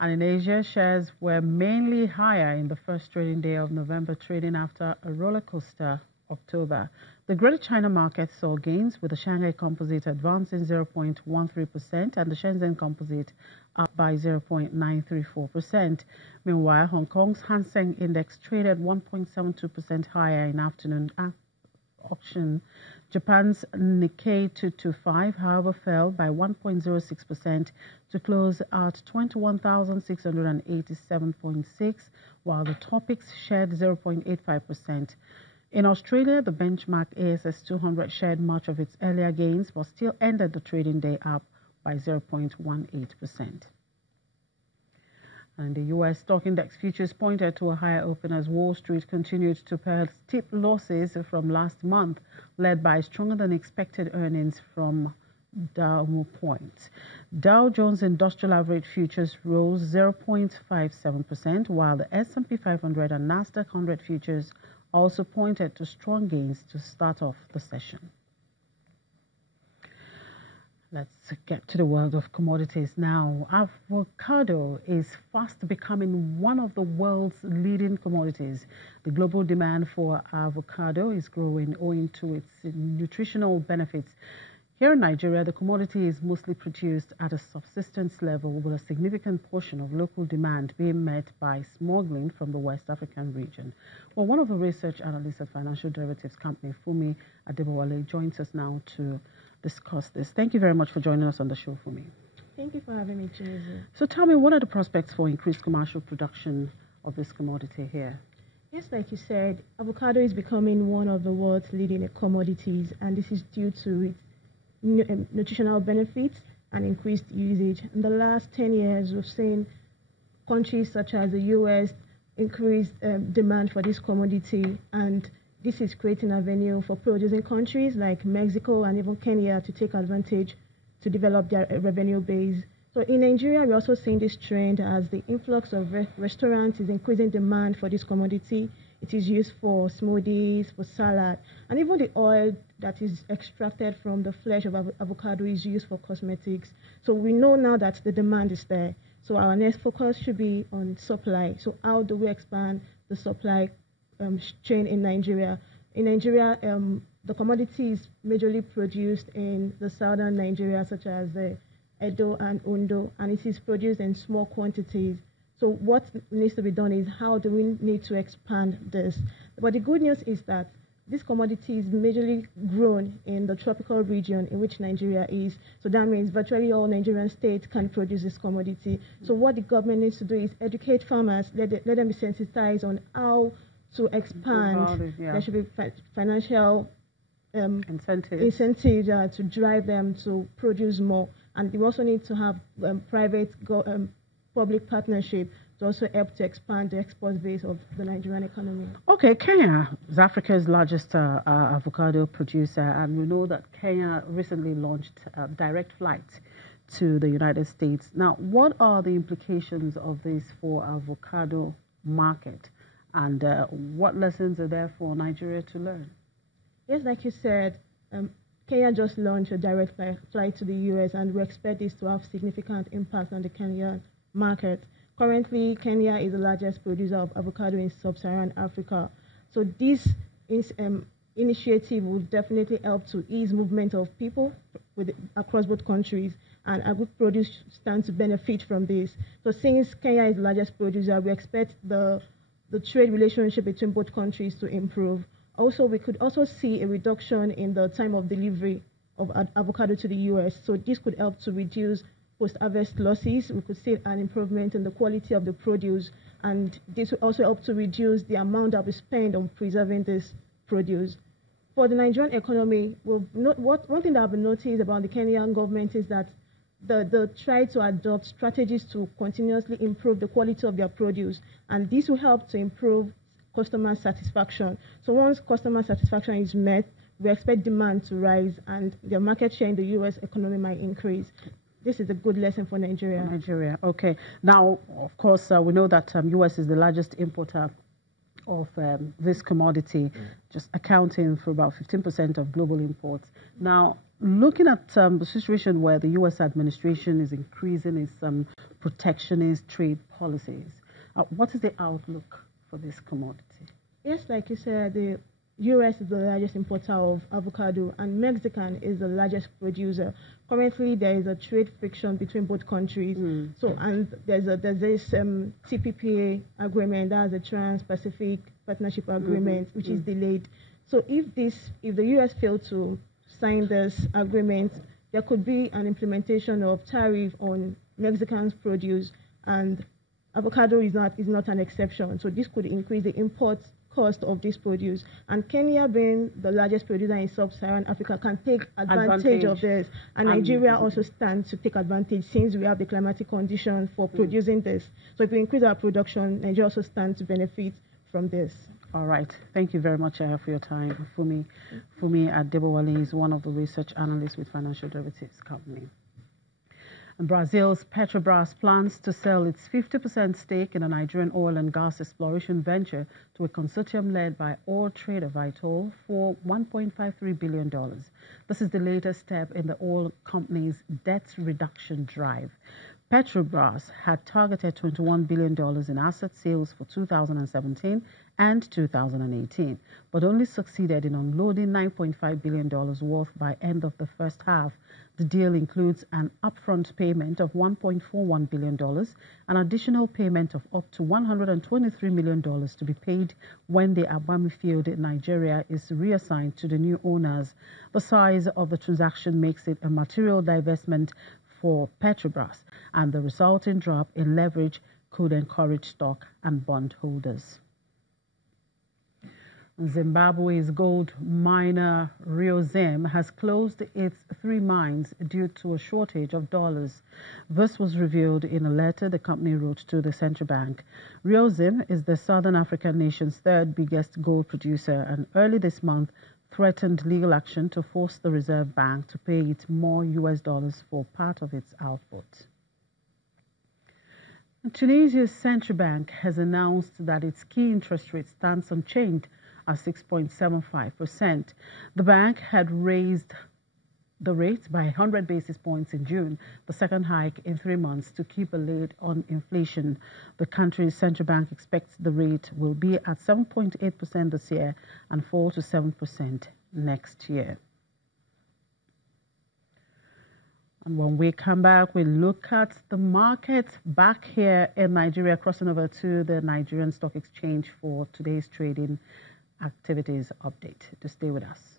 And in Asia, shares were mainly higher in the first trading day of November, trading after a roller coaster October. The Greater China market saw gains, with the Shanghai Composite advancing 0.13% and the Shenzhen Composite up by 0.934%. Meanwhile, Hong Kong's Hang Seng Index traded 1.72% higher in afternoon auction. Japan's Nikkei 225, however, fell by 1.06% to close at 21,687.6, while the Topix shed 0.85%. In Australia, the benchmark ASX 200 shared much of its earlier gains, but still ended the trading day up by 0.18%. And the U.S. stock index futures pointed to a higher open as Wall Street continued to pay steep losses from last month, led by stronger than expected earnings from Dow Jones. Dow Jones Industrial Average futures rose 0.57%, while the S&P 500 and Nasdaq 100 futures also pointed to strong gains to start off the session. Let's get to the world of commodities now. Avocado is fast becoming one of the world's leading commodities. The global demand for avocado is growing owing to its nutritional benefits. Here in Nigeria, the commodity is mostly produced at a subsistence level, with a significant portion of local demand being met by smuggling from the West African region. Well, one of the research analysts at financial derivatives company, Fumi Adebowale, joins us now to discuss this. Thank you very much for joining us on the show, Fumi. Thank you for having me, Chinese. So tell me, what are the prospects for increased commercial production of this commodity here? Yes, like you said, avocado is becoming one of the world's leading commodities, and this is due to its nutritional benefits and increased usage. In the last 10 years, we've seen countries such as the US increase demand for this commodity, and this is creating a venue for producing countries like Mexico and even Kenya to take advantage to develop their revenue base. So in Nigeria, we're also seeing this trend as the influx of restaurants is increasing demand for this commodity. It is used for smoothies, for salad, and even the oil that is extracted from the flesh of avocado is used for cosmetics. So we know now that the demand is there. So our next focus should be on supply. So how do we expand the supply chain in Nigeria? In Nigeria, the commodity is majorly produced in the southern Nigeria, such as Edo and Ondo, and it is produced in small quantities. So what needs to be done is, how do we need to expand this? But the good news is that this commodity is majorly grown in the tropical region in which Nigeria is. So that means virtually all Nigerian states can produce this commodity. So what the government needs to do is educate farmers, let them be sensitized on how to expand. There should be financial incentives to drive them to produce more. And we also need to have public partnership to also help to expand the export base of the Nigerian economy. Okay, Kenya is Africa's largest avocado producer, and we know that Kenya recently launched direct flights to the United States. Now, what are the implications of this for avocado market, and what lessons are there for Nigeria to learn? Yes, like you said, Kenya just launched a direct flight to the U.S., and we expect this to have significant impact on the Kenyan market. Currently, Kenya is the largest producer of avocado in sub-Saharan Africa. So this initiative will definitely help to ease movement of people across both countries, and agri produce stand to benefit from this. So since Kenya is the largest producer, we expect the trade relationship between both countries to improve. Also, we could also see a reduction in the time of delivery of avocado to the U.S. So this could help to reduce post-harvest losses. We could see an improvement in the quality of the produce, and this will also help to reduce the amount that we spend on preserving this produce. For the Nigerian economy, one thing that I've noticed about the Kenyan government is that they try to adopt strategies to continuously improve the quality of their produce, and this will help to improve customer satisfaction. So once customer satisfaction is met, we expect demand to rise, and the market share in the U.S. economy might increase. This is a good lesson for Nigeria. Nigeria, okay. Now, of course, we know that U.S. is the largest importer of this commodity, just accounting for about 15% of global imports. Now, looking at the situation where the U.S. administration is increasing its protectionist trade policies, what is the outlook for this commodity? Yes, like you said, the US is the largest importer of avocado and Mexican is the largest producer. Currently, there is a trade friction between both countries. So, and there's this TPPA agreement, that's a Trans-Pacific Partnership Agreement, which is delayed. So, if the US failed to sign this agreement, there could be an implementation of tariff on Mexican produce, and avocado is not an exception. So, this could increase the import cost of this produce, and Kenya, being the largest producer in sub-Saharan Africa, can take advantage of this, and Nigeria also stands to take advantage since we have the climatic conditions for producing this. So if we increase our production, Nigeria also stands to benefit from this. All right. Thank you very much for your time. Fumi Adebowale is one of the research analysts with Financial Derivatives Company. Brazil's Petrobras plans to sell its 50% stake in a Nigerian oil and gas exploration venture to a consortium led by oil trader Vitol for $1.53 billion. This is the latest step in the oil company's debt reduction drive. Petrobras had targeted $21 billion in asset sales for 2017 and 2018, but only succeeded in unloading $9.5 billion worth by end of the first half. The deal includes an upfront payment of $1.41 billion, an additional payment of up to $123 million to be paid when the Agbami field in Nigeria is reassigned to the new owners. The size of the transaction makes it a material divestment for Petrobras, and the resulting drop in leverage could encourage stock and bond holders. Zimbabwe's gold miner Rio Zim has closed its 3 mines due to a shortage of dollars. This was revealed in a letter the company wrote to the central bank. Rio Zim is the Southern African nation's third biggest gold producer, and early this month threatened legal action to force the Reserve Bank to pay it more US dollars for part of its output. Tunisia's central bank has announced that its key interest rate stands unchanged at 6.75%. The bank had raised the rate by 100 basis points in June, the second hike in 3 months, to keep a lid on inflation. The country's central bank expects the rate will be at 7.8% this year and 4 to 7% next year. And when we come back, we look at the market back here in Nigeria, crossing over to the Nigerian Stock Exchange for today's trading activities update. To stay with us.